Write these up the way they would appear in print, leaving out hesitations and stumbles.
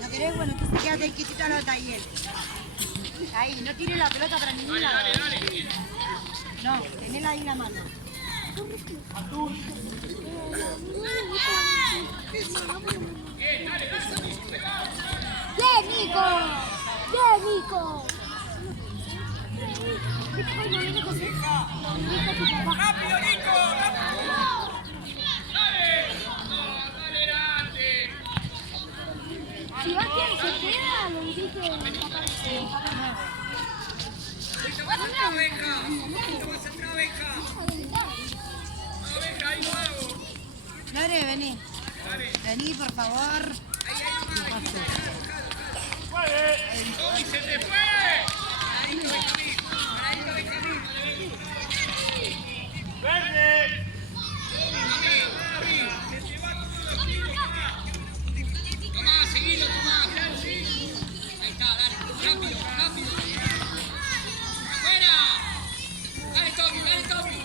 ¿No querés? Bueno, que se quede quietito a la taller. Ahí, no tires la pelota para ningún lado. No, tenela ahí en la mano. ¡Bien, Nico! ¡Bien, Nico! ¡Rápido, Nico! Si va quien se queda, lo dije. Lore, vení. Vení, por favor. ¡Se te fue! ¡Verde! Tomá, seguilo, tomá. Ahí está, dale. Rápido, rápido. ¡Fuera! Dale, Tommy, dale, Tommy.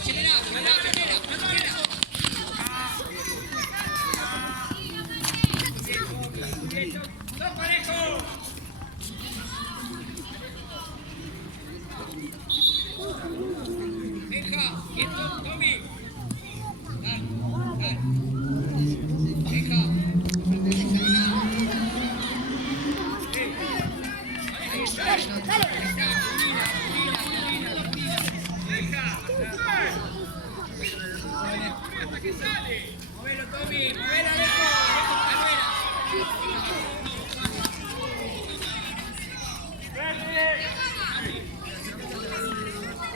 Acelera, acelera, acelera, acelera. ¡Dos parejos! Deja, quieto, Tommy. Dale, dale. Deja. Hasta que sale. Movelo, Tommy. Movela, Alejo.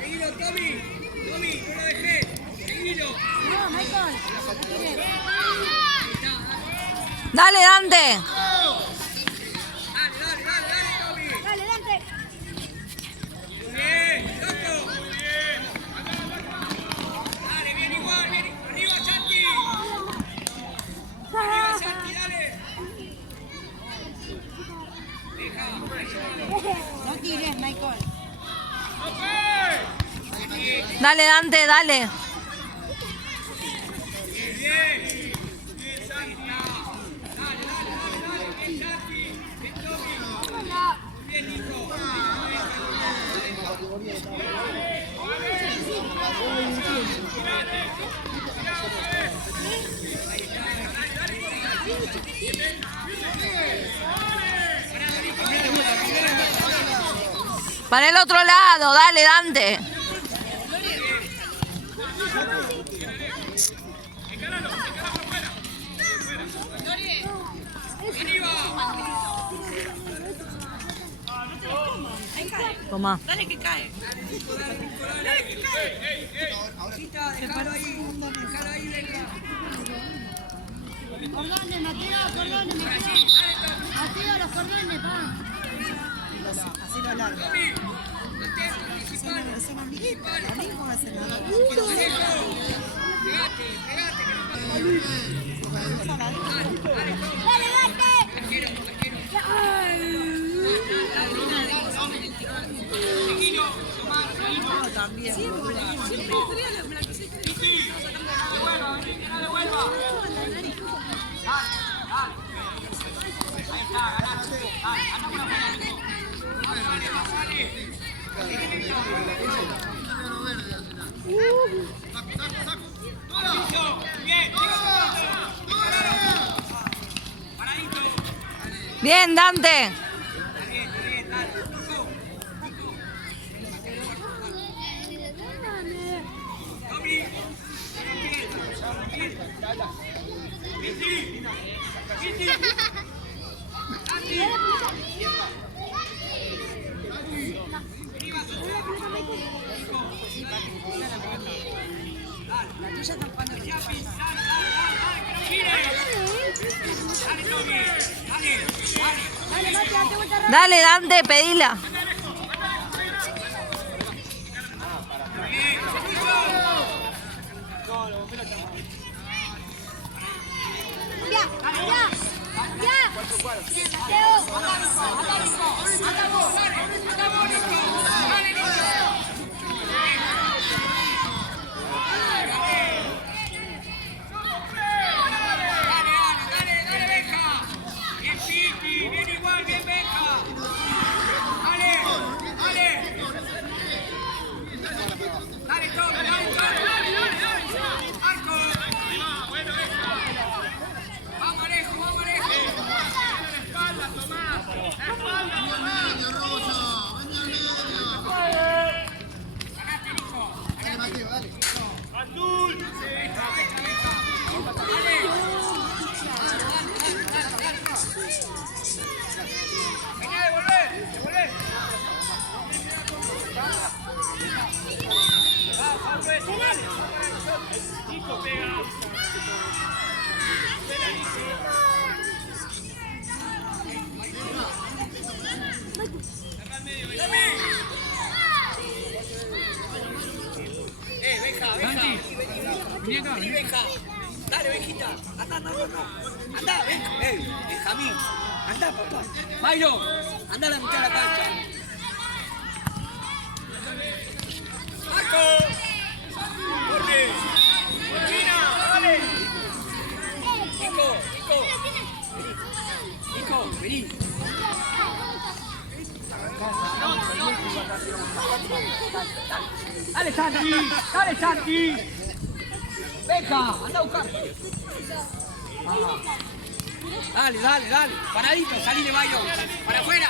Seguilo, Tommy. Tommy, no lo dejé. Seguilo. No, Michael. Dale, Dante. Dale, dale, dale, dale, Tommy. Dale, Dante. Muy bien, loco. Muy bien. Dale, bien igual, bien. Arriba, Santi. Arriba, Santi, dale. Deja. No tires, Michael. Dale, Dante, dale. Bien, bien. Bien, Santi. Dale, dale, dale, dale. Bien, Santi. Bien, Tommy. Bien, Nico. Para el otro lado, dale, Dante. Toma. Dale que cae. Déjalo ahí, venga. Cordones, Mateo, cordones, Mateo. Mateo, los cordones, pa. Así lo largo. Son amiguitos. Amigos hacen nada. Pegate, pegate. Dale, Dante. También. Bien, Dante. Dale, Dante, pedila. Ya, ya, ya. Dale, dale, dale, Benja. Anda, ven, Benjamín. Anda, papá. Mayro, anda a la mitad de la cancha. Marco. Corre. Cortina, dale. Nico, vení. Dale, Santi. Venga, anda a buscar. Dale. Paradito, salí de Mayo. Para afuera.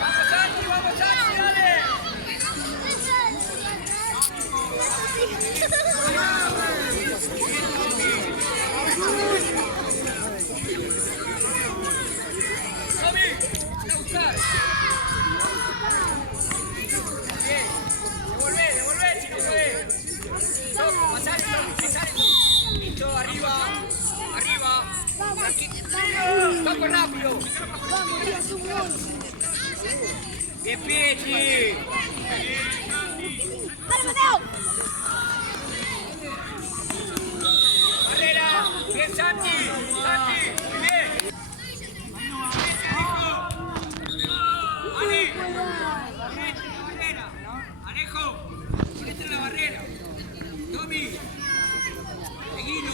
Vamos, Santi, dale. Tommy, anda a buscar. Devolvé, si no puede. Pasale. Listo, arriba. Vamos rápido. Bien, Pichi. ¡Dale, Mateo! Barrera. Bien, Santi. Muy bien. Ali. Barrera. Alejo. Ponete en la barrera. Tommy. Seguino.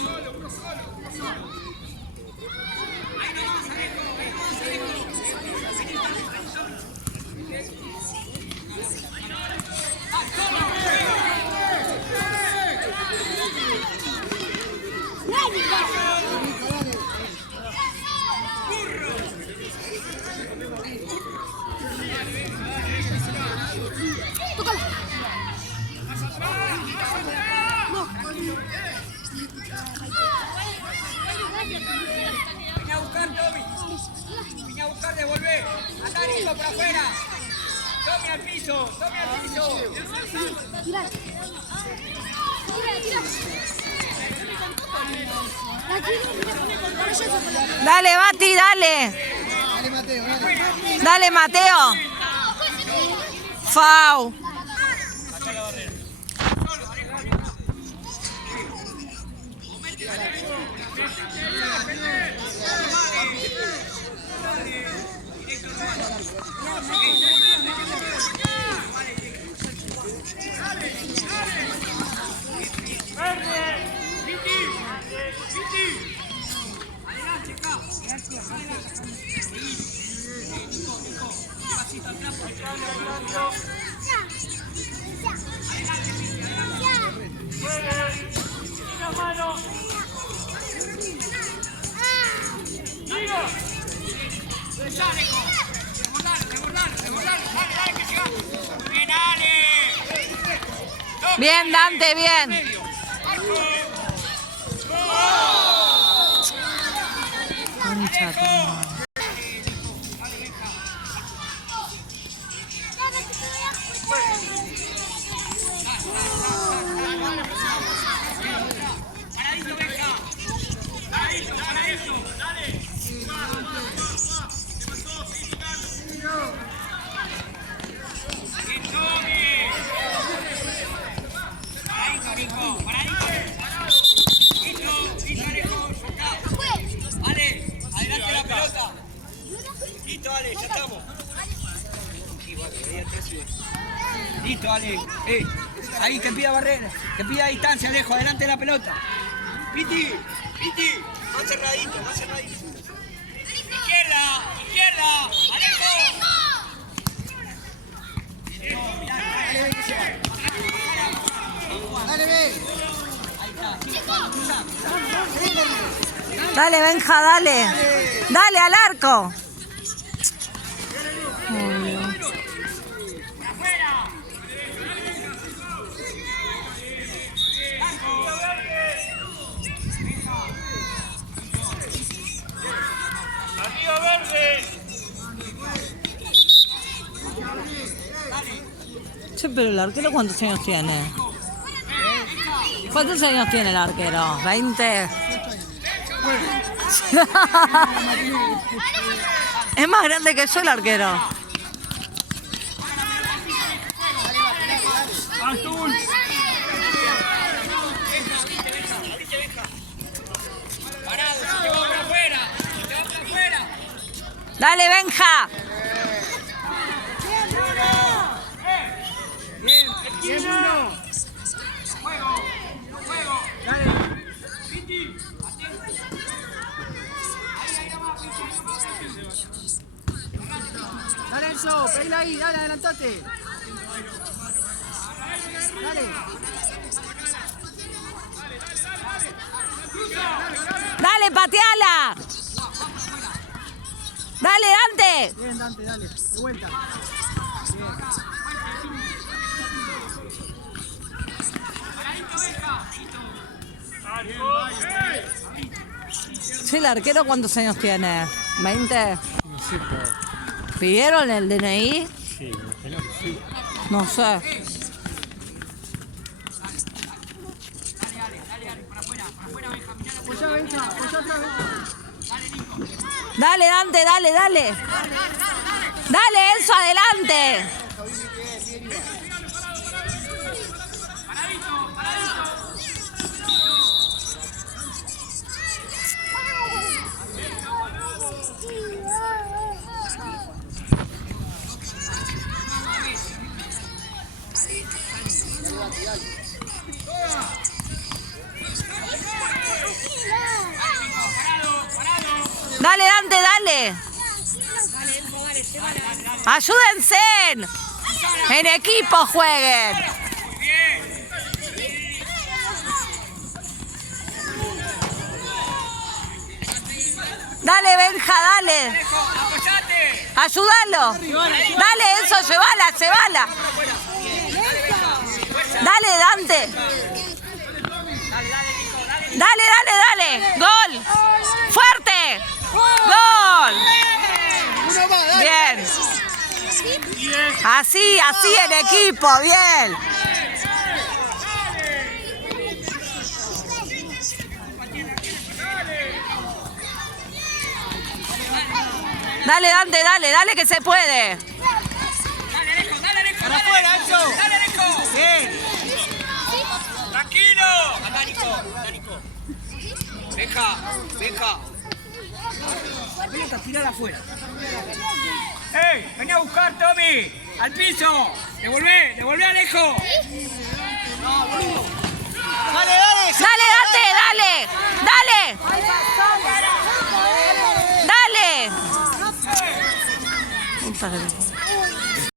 Ahí nomás, Alejo. Vine a buscar, Tommy. Vine a buscar, devolver. Anda, Nico, por afuera. Tommy al piso. Tira. Dale, Mati, dale. Dale, Mateo. Fau. Bien, Dante, bien. Concha tu madre. Paradito, Benja. Paradito, dale. Bien, Tommy. Paradito, Nico. Paradito, Alejo. Acá. Ale, adelante la pelota. Listo, Ale, ya estamos. Listo, Ale. Ahí que pida barrera, que pida distancia, Alejo, adelante de la pelota. Piti, más cerradito. Izquierda, Alejo. Dale, ve. Dale, Benja, dale. Dale al arco. Arriba verde. Che, pero el arquero, ¿cuántos años tiene? ¿Cuántos años tiene el arquero? ¿20? Es más grande que yo el arquero. Azul. Dale, Benja. Bien, bien, Bruno. Dale. Dale, Enzo, pedila ahí, dale, adelantate. Dale. Dale, pateala. Dale, Dante. Bien, Dante, dale. De vuelta. Sí, el arquero, ¿cuántos años tiene? ¿20? ¿Pidieron el DNI? Sí, sí. No sé. Apoyá, Benja, apoyá otra vez. Dale, Dante, dale, dale. Dale, Enzo, adelante. Dale, Dante, dale. Ayúdense. En equipo jueguen. Dale, Benja, dale. Ayúdalo. Dale, Enzo, llévala. Dale, Dante. Dale. Gol. Fuerte. Gol. Bien. Así en equipo, bien. Dale, Dante, dale que se puede. Para afuera, Enzo. Dale, Nico. Bien. Tranquilo. Anda, Nico. Deja. Pelota, tirala afuera. ¡Ey! ¡Vení a buscar, Tommy! ¡Al piso! ¡Devolvé, Alejo! No, boludo. Dale. Dale, Dante, dale.